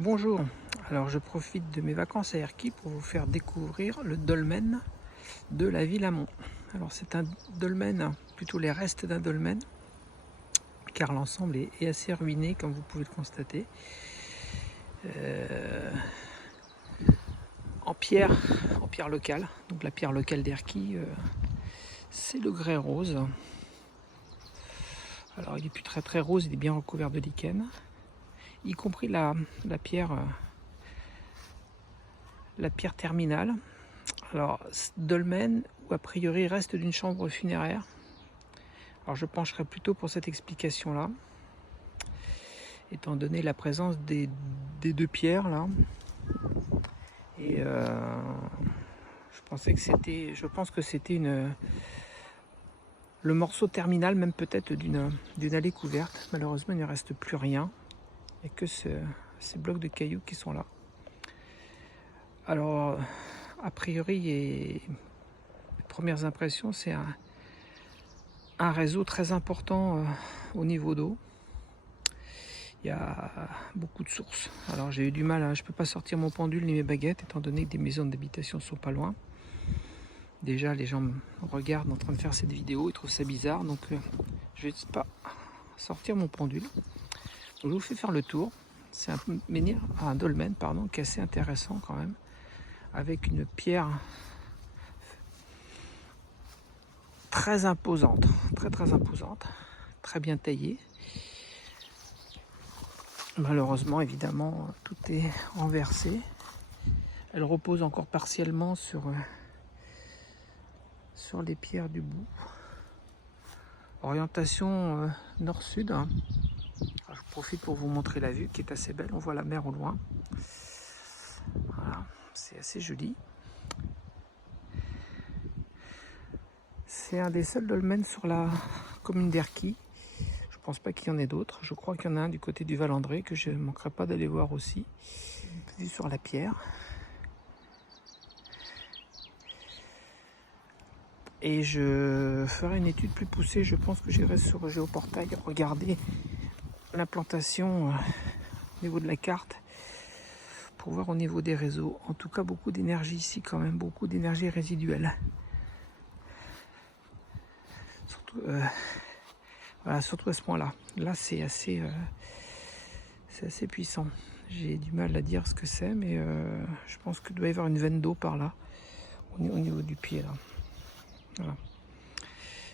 Bonjour, alors je profite de mes vacances à Erquy pour vous faire découvrir le dolmen de la ville Amont. Alors c'est un dolmen, plutôt les restes d'un dolmen, car l'ensemble est assez ruiné comme vous pouvez le constater. En pierre locale, donc la pierre locale d'Erquy, c'est le grès rose. Alors il est plus très rose, il est bien recouvert de lichen, y compris la pierre terminale. Alors, dolmen, ou a priori reste d'une chambre funéraire. Alors je pencherai plutôt pour cette explication-là, étant donné la présence des deux pierres là. Et je pense que c'était le morceau terminal, même peut-être d'une allée couverte. Malheureusement, il ne reste plus rien. Il n'y a que ces blocs de cailloux qui sont là. Alors, a priori, les premières impressions, c'est un réseau très important au niveau d'eau. Il y a beaucoup de sources. Alors j'ai eu du mal, je ne peux pas sortir mon pendule ni mes baguettes, étant donné que des maisons d'habitation ne sont pas loin. Déjà, les gens me regardent en train de faire cette vidéo, ils trouvent ça bizarre, donc je ne vais pas sortir mon pendule. Donc, je vous fais faire le tour. C'est un dolmen qui est assez intéressant quand même, avec une pierre très imposante, très imposante, très bien taillée. Malheureusement, évidemment, tout est renversé. Elle repose encore partiellement sur les pierres du bout. Orientation nord-sud. Je profite pour vous montrer la vue qui est assez belle. On voit la mer au loin. Voilà, c'est assez joli. C'est un des seuls dolmens sur la commune d'Erquy. Je pense pas qu'il y en ait d'autres. Je crois qu'il y en a un du côté du Val-André que je ne manquerai pas d'aller voir aussi. Vue sur la pierre. Et je ferai une étude plus poussée. Je pense que j'irai sur Géoportail regarder l'implantation au niveau de la carte pour voir au niveau des réseaux. En tout cas, beaucoup d'énergie ici quand même, beaucoup d'énergie résiduelle. Surtout, voilà, surtout à ce point-là. Là, c'est assez puissant. J'ai du mal à dire ce que c'est, mais je pense qu'il doit y avoir une veine d'eau par là, au niveau du pied là. Voilà.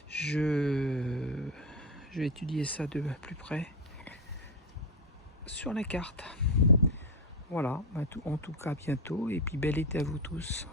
Je vais étudier ça de plus près sur la carte. Voilà, en tout cas bientôt, et puis bel été à vous tous.